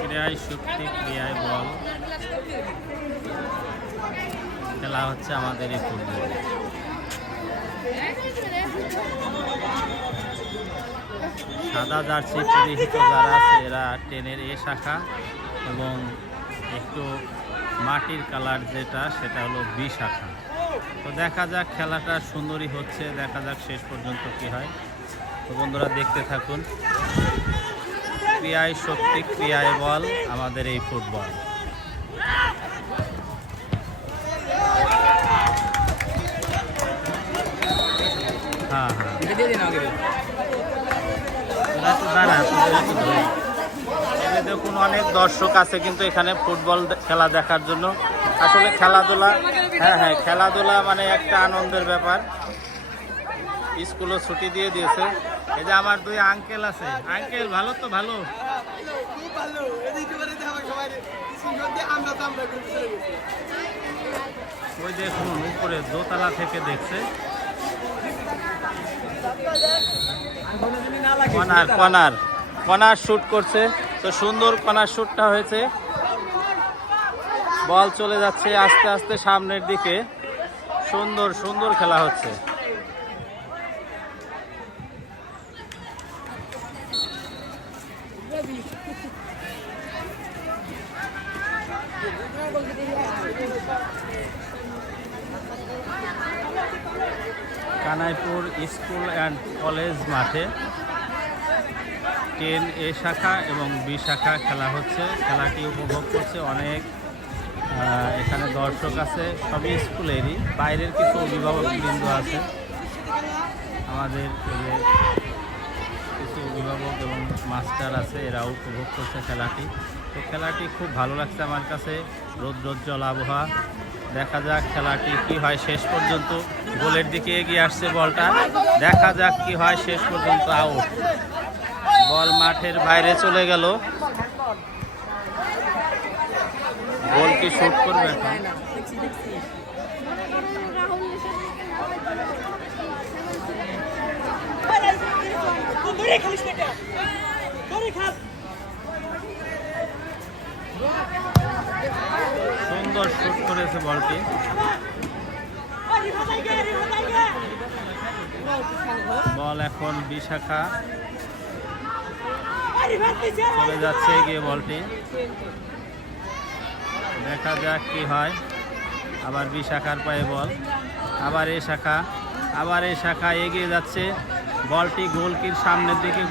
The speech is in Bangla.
ক্রিয়ায় শক্তি, ক্রিয়ায় বল খেলা হচ্ছে আমাদের এই ফুটবল। সাদা জার্সি পরিহিত যারা আছে এরা 10-এর এ শাখা এবং একটু মাটির কালার যেটা সেটা হলো বি শাখা। তো দেখা যাক, খেলাটা সুন্দরই হচ্ছে, দেখা যাক শেষ পর্যন্ত কি হয়। তো বন্ধুরা দেখতে থাকুন। ক্রিয়ায় শক্তি, ক্রিয়ায় বল আমাদের এই ফুটবল। হ্যাঁ দেখুন, অনেক দর্শক আছে কিন্তু এখানে ফুটবল খেলা দেখার জন্য। আসলে খেলাধুলা, হ্যাঁ খেলাধুলা মানে একটা আনন্দের ব্যাপার। স্কুলও ছুটি দিয়ে দিয়েছে। এই যে আমার দুই আঙ্কেল আছে। আঙ্কেল ভালো তো? ভালো, ওই দেখুন উপরে দোতলা থেকে দেখছে। কর্নার শুট করছে, তো সুন্দর কর্নার শুটটা হয়েছে। বল চলে যাচ্ছে আস্তে আস্তে সামনের দিকে। সুন্দর সুন্দর খেলা হচ্ছে। কানাইপুর স্কুল অ্যান্ড কলেজ মাঠে 10-এ শাখা এবং বি শাখা খেলা হচ্ছে। খেলাটি উপভোগ করছে অনেক, এখানে দর্শক আছে, সবই স্কুলেরই, বাইরের কিছু অভিভাবক বিন্দু আছে। আমাদের কিছু অভিভাবক এবং মাস্টার আছে, এরাও উপভোগ করছে খেলাটি। তো খেলাটি খুব ভালো লাগছে আমার কাছে, রৌদ্রোজ্জ্বল আবহাওয়া। দেখা যাক খেলাটি কি হয় শেষ পর্যন্ত। গোলের দিকে এগিয়ে আসছে বলটা, দেখা যাক কি হয় শেষ পর্যন্ত। আউট, বল মাঠের বাইরে চলে গেল। গোল কি শুট করবে এখন? সুন্দর শুট করেছে বলটি। বল এখন বি শাখা চলে যাচ্ছে এগিয়ে বলটি, দেখা যাক কি হয়। আবার বি শাখার পায়ে বল, আবার এ শাখা, আবার এ শাখা এগিয়ে যাচ্ছে বলটি গোলকির সামনের দিকে।